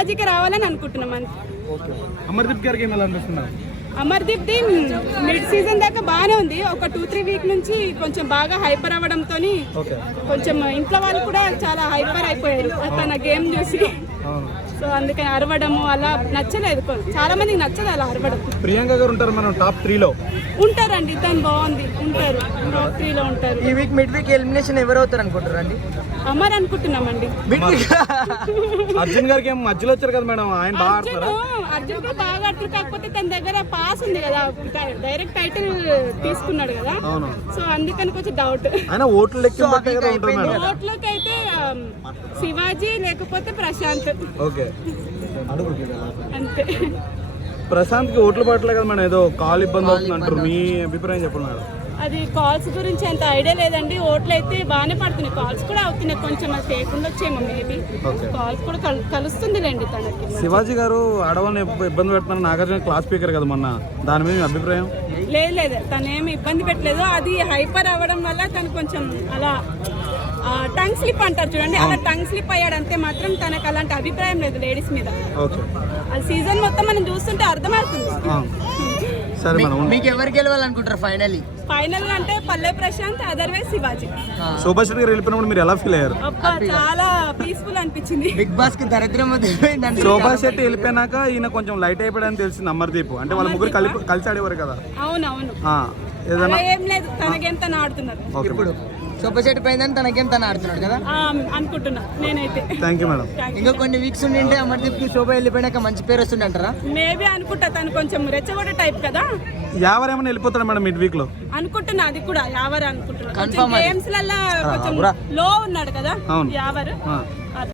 శివాజీకి రావాలని అనుకుంటున్నాం అంతే. అమర్దీప్ గారికి ఏం అనిపిస్తున్నారు? అమర్దీప్ ది మిడ్ సీజన్ దాకా బాగానే ఉంది. ఒక 2-3 వీక్ నుంచి కొంచెం బాగా హైపర్ అవ్వడంతో కొంచెం ఇంట్లో వాళ్ళు కూడా చాలా హైపర్ అయిపోయారు తన గేమ్ చూసి. సో అందుకని అరవడము అలా నచ్చలేదు. చాలా మందికి నచ్చదు అలా అరవడం. ప్రియాంక గారు ఉంటారు మనం టాప్ 3 లో ఉంటారండి. తను బాగుంది, ఉంటారు టాప్ 3 లో ఉంటారు. ఈ వీక్ మిడ్ వీక్ ఎలిమినేషన్ ఎవరు అవుతారు అనుకుంటారండి? అమర్ అనుకుంటున్నామండి. అర్జున్ గారికి ఏం మధ్యలో వచ్చారు కదా మేడం, ఆయన బాగా ఆడతారా? అర్జున్ కూడా బాగా ఆడుతారు, కాకపోతే తన దగ్గర పాస్ ఉంది కదా, డైరెక్ట్ టైటిల్ తీసుకున్నాడు కదా. సో అందుకని కొంచెం డౌట్. ఆయన ఓట్లు లెక్కింపట్టే కదా ఉంటుంది మేడం. ఓట్లోకి అయితే శివాజీ లేకపోతే ప్రశాంత్. ఓకే అంతే. ప్రశాంత్ కి ఓట్లు పట్టలే కదా మేడం, ఏదో కాల్ ఇబ్బంది అవుతుంది అంటారు. మీ అభిప్రాయం చెప్పండి మేడం. అది కాల్స్ గురించి అంత ఐడియా లేదండి. ఓట్లు అయితే బాగానే పడుతున్నాయి, కాల్స్ కూడా అవుతున్నాయి. కొంచెం అది చేయకుండా వచ్చేమో మేబీ. కాల్స్ కూడా కలుస్తుందిలేండి తనకి. శివాజీ గారు ఆడవాళ్ళని ఇబ్బంది పెడుతున్నారు, నాగార్జున క్లాస్ స్పీకర్ కదా మొన్న, దాని మీద మీ అభిప్రాయం? లేదు తను ఏమి ఇబ్బంది పెట్టలేదు. అది హైపర్ అవ్వడం వల్ల తను కొంచెం అలా టంగ్ స్లిప్ అంటారు చూడండి, అలా టంగ్ స్లిప్ అయ్యాడంతే. మాత్రం తనకు అలాంటి అభిప్రాయం లేదు లేడీస్ మీద. అది సీజన్ మొత్తం మనం చూస్తుంటే అర్థమవుతుంది. సరే మేడం, మీకు ఎవరు గెలవాలనుకుంటారు ఫైనల్ గా అంటే పల్లె ప్రశాంత్, అదర్వైజ్ శివాజీ. శోభా శెట్టి గారు వెళ్ళిపోయినప్పుడు మీరు ఎలా ఫీల్ అయ్యారు? చాలా పీస్ఫుల్ అనిపించింది. బిగ్ బాస్ కి దరిద్రం. శోభా శెట్టి వెళ్ళిపోయినాక ఈయన కొంచెం లైట్ అయిపోయాడని తెలిసింది అమర్దీప్. అంటే వాళ్ళ ముగ్గురు కలిసి ఆడేవారు కదా. అవునవును. ఏం లేదు, తనకేం తను ఆడుతున్నారు. ఇప్పుడు శోభా శెట్టి పోయిందని తనకేం తను ఆడుతున్నాడు కదా అనుకుంటున్నా నేనైతే. Thank you madam. ఇంకా కొన్ని వీక్స్ ఉండింటే అమర్దీప్ కి శోభ వెళ్ళిపోయినాక మంచి పేరు వస్తుంది అంటారా? మేబీ అనుకుంటా. తను కొంచెం రెచ్చగొట్టే టైప్ కదా. యావర్ ఏమైనా వెళ్ళిపోతాడు మేడం మిడ్ వీక్ లో అనుకుంటున్నా. అది కూడా యావర్ అనుకుంటున్నా. గేమ్స్ లలో కొంచెం లో ఉన్నాడు కదా యావర్.